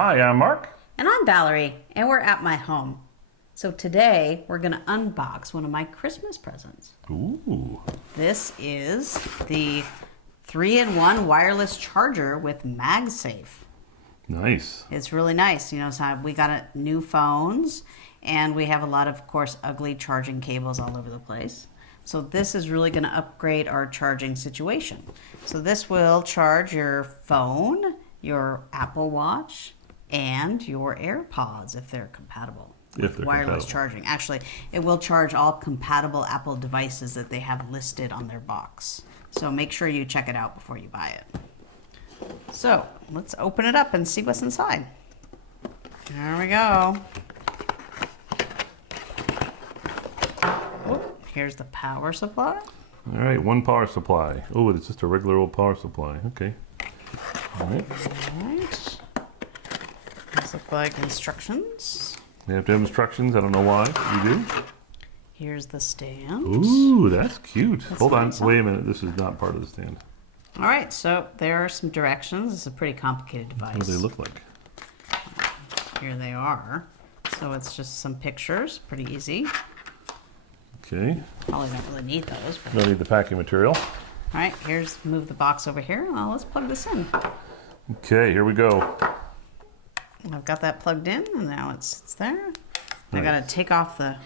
Hi, I'm Mark. And I'm Valerie, and we're at my home. So today we're going to unbox one of my Christmas presents. Ooh. This is the 3-in-1 wireless charger with MagSafe. Nice. It's really nice. You know, so we got new phones, and we have a lot of course, ugly charging cables all over the place. So this is really going to upgrade our charging situation. So this will charge your phone, your Apple Watch, and your AirPods if they're compatible with wireless charging. Actually, it will charge all compatible Apple devices that they have listed on their box. So make sure you check it out before you buy it. So let's open it up and see what's inside. There we go. Oh, here's the power supply. All right, one power supply. Oh, it's just a regular old power supply. Okay. All right. All right. These look like instructions. You have to have instructions. I don't know why. You do? Here's the stand. Ooh, that's cute. Hold on. Nice, Wait a minute. This is not part of the stand. All right, so there are some directions. It's a pretty complicated device. What do they look like? Here they are. So it's just some pictures. Pretty easy. Okay. Probably don't really need those. But... Don't need the packing material. All right, move the box over here. Well, let's plug this in. Okay, here we go. I've got that plugged in, and now it sits there. I got to take off the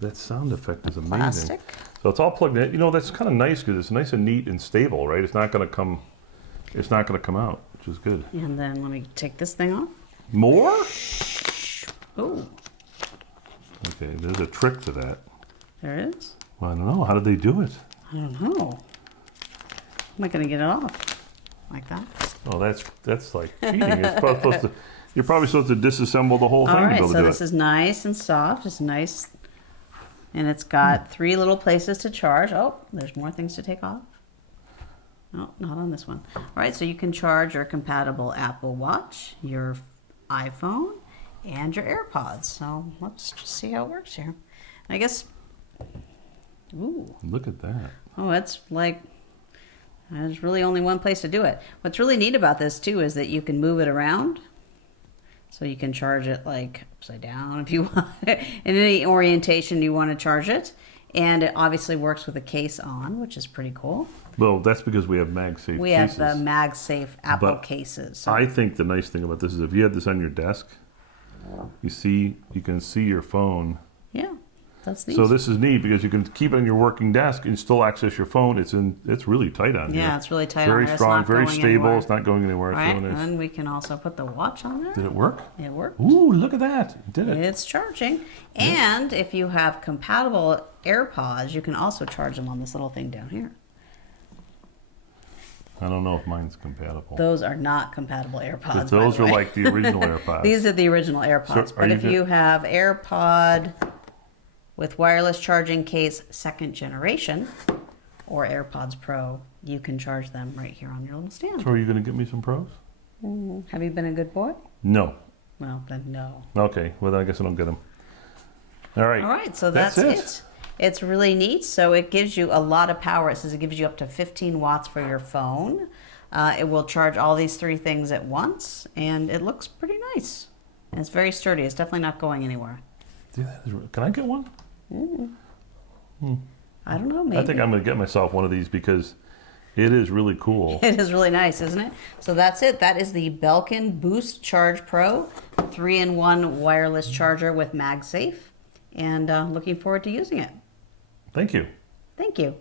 That sound effect is amazing. plastic. So it's all plugged in. You know, that's kind of nice because it's nice and neat and stable, right? It's not going to come. It's not going to come out, which is good. And then let me take this thing off. More? Oh, Okay, there's a trick to that. there it is. Well, I don't know. How did they do it? I don't know. I'm not going to get it off like that. Oh, that's like cheating. You're probably supposed to disassemble the whole thing All to right, be able to so do this it. is nice and soft. It's nice. And it's got 3 little places to charge. Oh, there's more things to take off. No, not on this one. All right, so you can charge your compatible Apple Watch, your iPhone, and your AirPods. So let's just see how it works here. I guess, ooh. Look at that. Oh, it's like, there's really only one place to do it. What's really neat about this too is that you can move it around. So you can charge it like upside down if you want, in any orientation you want to charge it. And it obviously works with a case on, which is pretty cool. Well, that's because we have MagSafe We cases. have the MagSafe Apple But cases. So. I think the nice thing about this is if you had this on your desk, you can see your phone. Yeah, that's neat. So this is neat because you can keep it on your working desk and still access your phone. It's really tight on here. Yeah, it's really tight very on there. strong, It's not very going stable. anywhere. It's not going anywhere. All right, So and nice. then we can also put the watch on there. Did it work? It worked. Ooh, look at that. It did it. It's charging. And if you have compatible AirPods, you can also charge them on this little thing down here. I don't know if mine's compatible. Those are not compatible AirPods. But those by the are way. like the original AirPods. These are the original AirPods. So, but if you have AirPod with wireless charging case 2nd generation or AirPods Pro, you can charge them right here on your little stand. So are you going to get me some pros? Have you been a good boy? No. Well, then no. Okay. Well, then I guess I don't get them. All right. All right, so that's it. It's really neat. So it gives you a lot of power. It says it gives you up to 15 watts for your phone. It will charge all these 3 things at once, and it looks pretty nice. And it's very sturdy. It's definitely not going anywhere. Can I get one? I don't know, maybe. I think I'm going to get myself one of these because it is really cool. It is really nice, isn't it? So that's it. That is the Belkin Boost Charge Pro 3-in-1 wireless charger with MagSafe. And looking forward to using it. Thank you. Thank you.